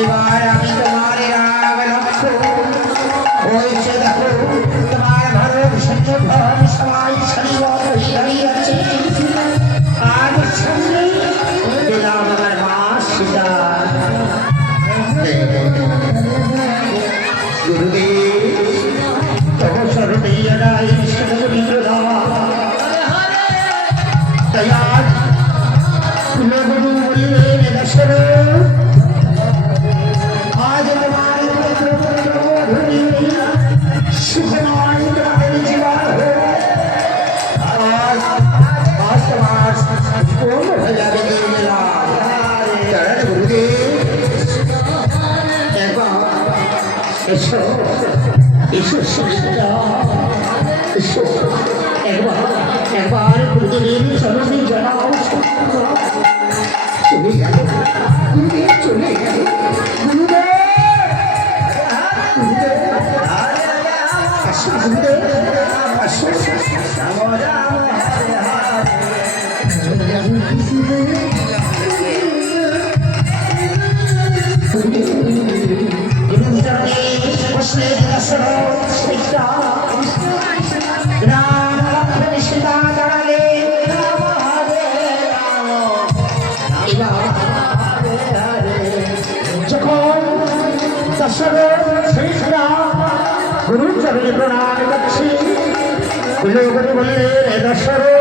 এবার আমি তোমার রাগ লক্ষ্য হয়েছে দেখো তোমার ভারত সৈন্যধন সবাই সারিবদ্ধ হয়ে দাঁড়িয়ে আছে আর সঙ্গে দিলাম আমার মা সীতা গুরুদেব তব শরণে জানাই সর্ববিধ তাই আজ কুলগুরু বললেন দশরথ আজ তোমার সুখময় তোমার জীবন আজ তোমার পূর্ণ হয়ে যাবে গুরুদেব এসো এসো এসো একবার গুরুদেবের চরণে জানাও চলে গেল গুরুদেব চলে গেল গুরুদেব আসো গুরুদেব আসো গুরু চরণে প্রণাম করছি বলে দশরথ